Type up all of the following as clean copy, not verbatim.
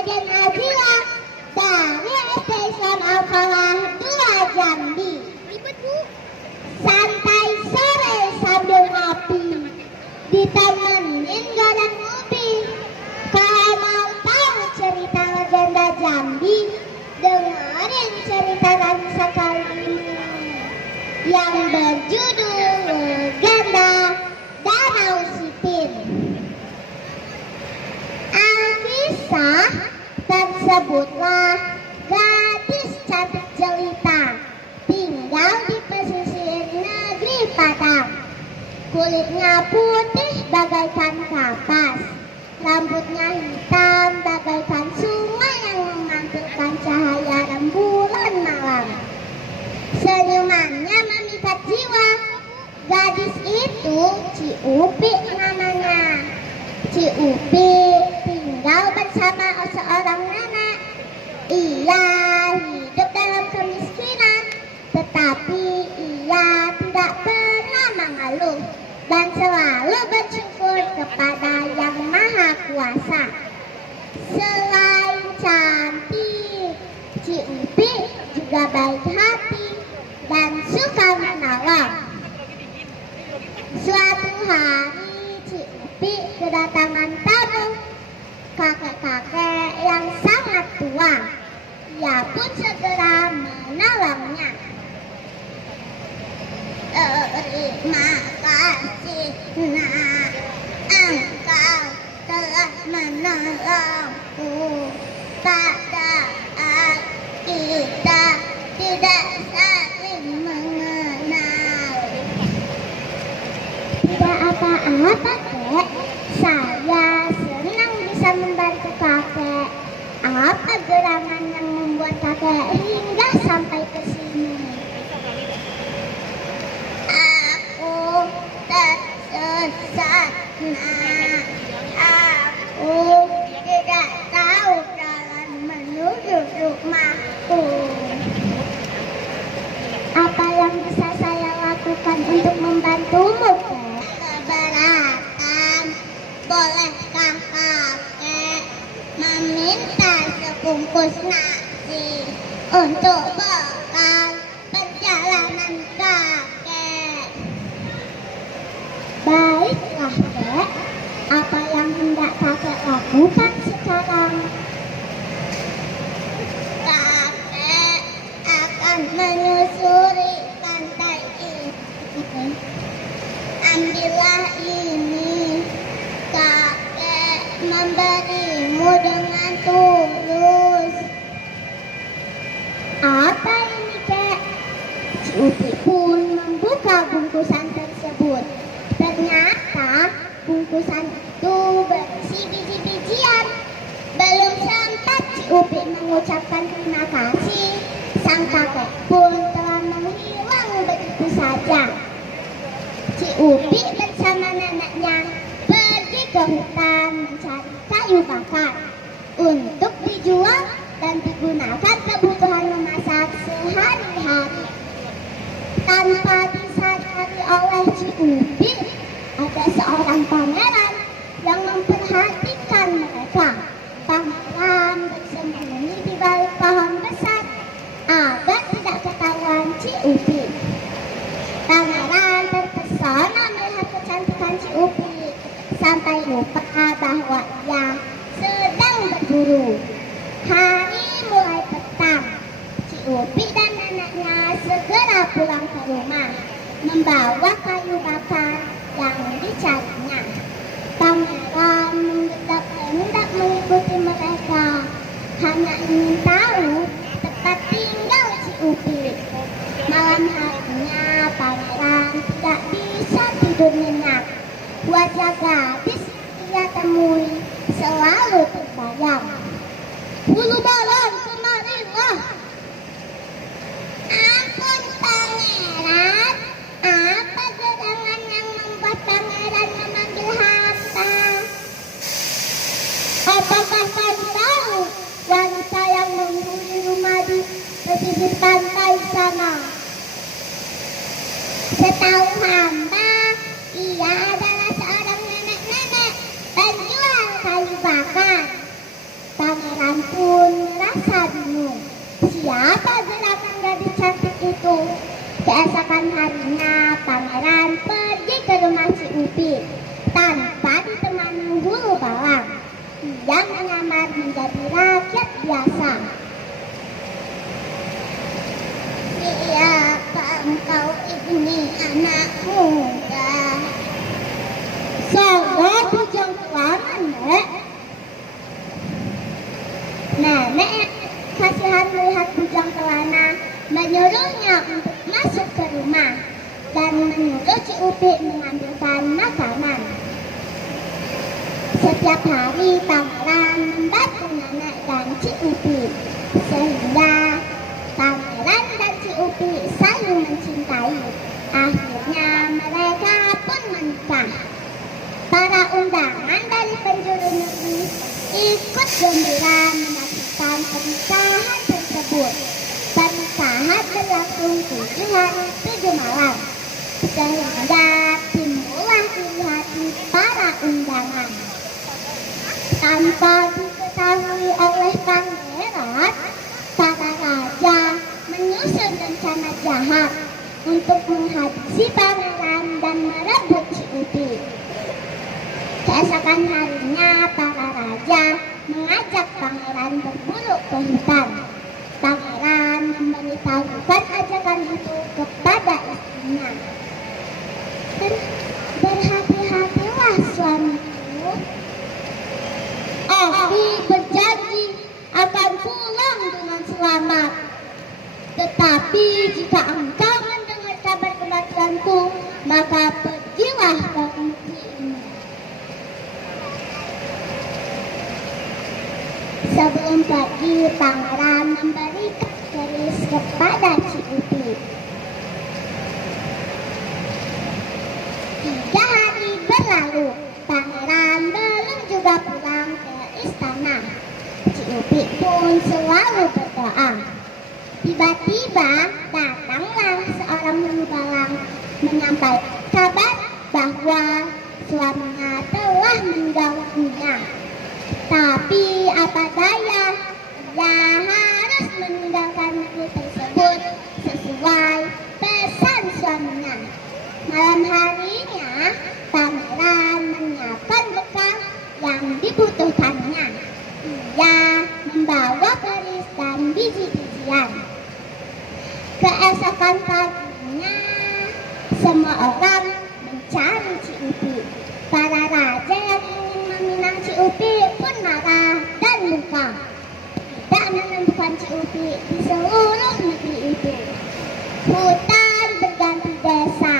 Raden Azila dari SD Islam Al-Falah 2 Jambi. Santai sore sambil ngopi, ditemenin gadang ubi. Kalau mau tahu cerita legenda Jambi, dengerin cerita Raisa kali ini yang berjudul Legenda Danau Sipin. Alkisah tersebutlah gadis cantik jelita, tinggal di pesisir negeri Padang. Kulitnya putih bagaikan kapas, rambutnya hitam bagaikan sungai yang memantulkan cahaya rembulan malam. Senyumannya memikat jiwa. Gadis itu Ci Upi namanya. Ci Upi tinggal bersama seorang nenek. Ia hidup dalam kemiskinan, tetapi ia tidak pernah mengeluh dan selalu bersyukur kepada Yang Maha Kuasa. Selain cantik, Ci Upi juga baik hati dan suka menolong. Suatu hari Ci Upi kedatangan tamu, kakek-kakek yang sangat tua. Ia pun segera menolongnya. Terima kasih nak, engkau telah menolongku. Pada kita tidak saling mengenal. Tidak apa-apa kek, saya senang bisa membantu kakek. Apa gerangan yang membuat kakek hingga sampai ke sini? Aku tersesat nak, aku tidak tahu jalan menuju rumahku. Apa yang bisa saya lakukan untuk membantumu, kek? Keberatan, bolehkah kakek meminta sebungkus nasi untuk bekal perjalanan kakek? Baiklah, kek. Apa yang hendak kakek lakukan sekarang? Kakek akan menyusuri pantai ini. Ambillah ini. Kakek memberimu dengan tulus. Apa ini, kek? Ci Upi pun membuka bungkusan tersebut. Ternyata bungkusan itu berisi biji-bijian. Belum sempat Ci Upi mengucapkan terima kasih, sang kakek pun telah menghilang begitu saja. Ci Upi bersama neneknya pergi ke hutan mencari kayu bakar untuk dijual dan digunakan kebutuhan memasak sehari-hari. Tanpa disadari oleh Ci Upi, ada seorang pangeran yang memperhatikan mereka. Pangeran bersembunyi di balik pohon besar agar tidak ketahuan Ci Upi. Pangeran terpesona melihat kecantikan Ci Upi sampai lupa bahwa ia sedang berburu. Hari mulai petang. Ci Upi dan neneknya segera pulang ke rumah membawa kayu bakar yang dicarinya. Pangeran hendak mengikuti mereka, hanya ingin tahu tempat tinggal Ci Upi. Malam harinya pangeran tidak bisa tidur nyenyak. Wajah gadis ia temui selalu terbayang. Bulu balon, kemarilah. Ampun pangeran, apa gerangan yang membuat pangeran memanggil hamba? Apakah kau tahu wanita yang menghuni rumah di pesisir pantai sana? Setahu hamba, ia adalah seorang nenek-nenek penjual kayu bakar. Pangeran Pangeran pergi ke rumah si Upi tanpa ditemani bulu bawang. Ia menyamar menjadi rakyat biasa. Siapa engkau ini anak muda? Saya bujang tuangan, Nek. Nenek kasihan melihat bujang kelana, menyuruhnya untuk masuk ke rumah dan menyuruh si Upi mengambilkan makanan. Setiap hari Pangeran membantu nenek dan si Upi, sehingga Pangeran dan si Upi saling mencintai. Akhirnya mereka pun menikah. Para undangan dari penjuru negeri ikut gembira menyaksikan pernikahan tersebut. Pernikahan berlangsung 7 hari 7 malam, sehingga timbullah iri hati para undangan. Tanpa diketahui oleh pangeran, para raja menyusun rencana jahat untuk menghabisi pangeran dan merebut si Upi. Keesokan harinya para raja mengajak pangeran berburu ke hutan. Pangeran memberitahukan ajakan itu kepada istrinya. Berhati-hatilah suamiku. Aku berjanji akan pulang dengan selamat. Tetapi jika engkau mendengar kabar kematianku, maka pergilah dari negeri ini. Sebelum pergi, pangeran memberikan keris kepada si Upi. 3 hari berlalu, pangeran belum juga pulang ke istana. Si Upi pun selalu berdoa. Tiba-tiba datanglah seorang bulu bawang menyampaikan kabar bahwa suaminya telah meninggal dunia. Tapi apa daya, ia harus meninggalkan negeri tersebut sesuai pesan suaminya. Malam harinya, pangeran menyiapkan bekal yang dibutuhkannya. Ia membawa keris dan biji-bijian. Keesokan paginya, semua orang mencari si Upi. Para raja yang ingin meminang si Upi pun marah dan luka. Tidak menemukan si Upi di seluruh negeri itu. Hutan berganti desa,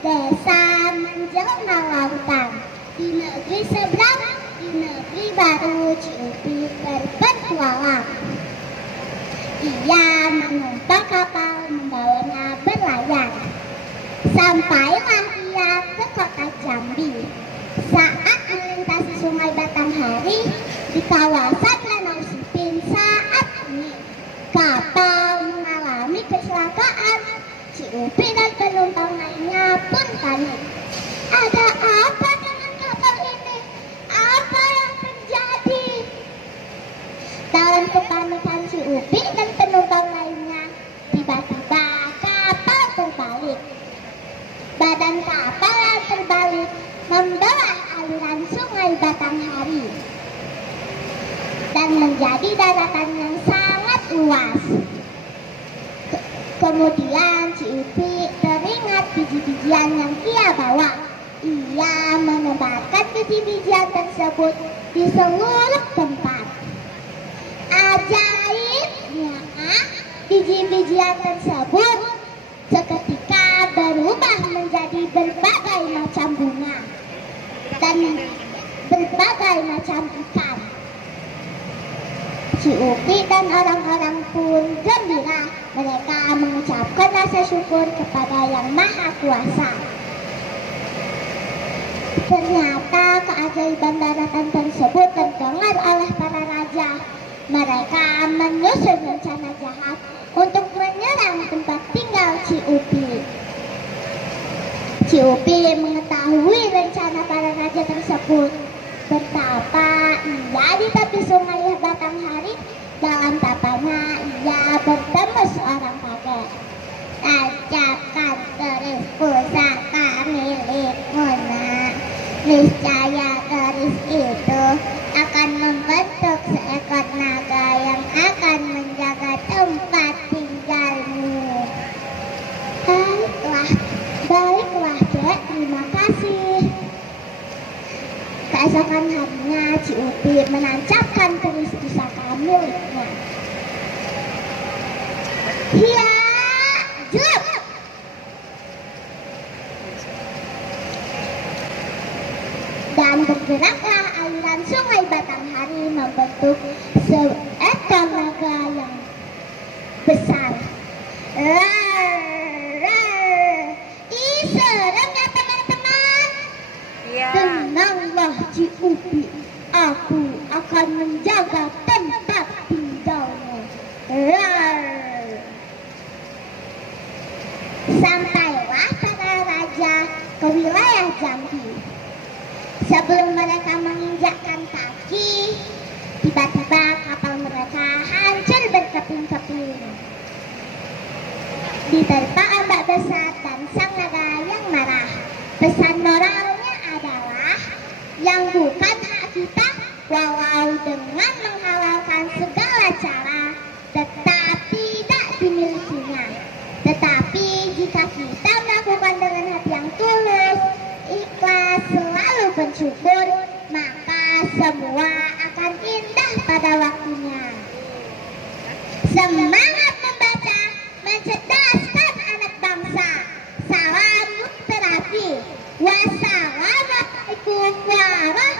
desa menjelma lautan. Di negeri seberang, di negeri baru si Upi berpetualang. Ia menumpang kapal membawanya berlayar. Sampailah ia ke kota Jambi. Saat melintasi sungai Batanghari di kawasan Danau Sipin saat ini, kapal mengalami kecelakaan. Si Upi dan penumpang lainnya pun panik. Ada apa dengan kapal ini? Apa yang terjadi? Dalam kepanikan si Upi dan penumpang lainnya, tiba-tiba kapal terbalik. Badan kapal yang terbalik membelah aliran sungai Batanghari dan menjadi daratan yang sangat luas. Kemudian si Upi teringat biji-bijian yang ia bawa. Ia menebarkan biji-bijian tersebut di seluruh tempat. Ajaibnya, biji-bijian tersebut seketika berubah menjadi berbagai macam bunga dan berbagai macam ikan. Si Upi dan orang-orang pun gembira. Mereka mengucapkan rasa syukur kepada Yang Maha Kuasa. Ternyata keajaiban daratan tersebut terdengar oleh para raja. Mereka menyusun rencana jahat untuk menyerang tempat tinggal si Upi. Si Upi mengetahui rencana para raja tersebut. Betapa ia di tepi sungai Batanghari, dalam tapanya ia bertemu seorang kakek. Tajakan terus pusaka menjaga tempat tinggalmu. Rar. Sampailah para raja ke wilayah Jambi. Sebelum mereka menginjakkan kaki, tiba-tiba kapal mereka hancur berkeping-keping. Diterpa ombak besar dan sang naga yang marah. Pesan moralnya adalah yang bukan hak kita, walau dengan menghalalkan segala cara, tetap tidak dimilikinya. Tetapi jika kita melakukan dengan hati yang tulus, ikhlas, selalu bersyukur, maka semua akan indah pada waktunya. Semangat membaca, mencerdaskan anak bangsa. Salam literasi. Wassalamualaikum warahmatullahi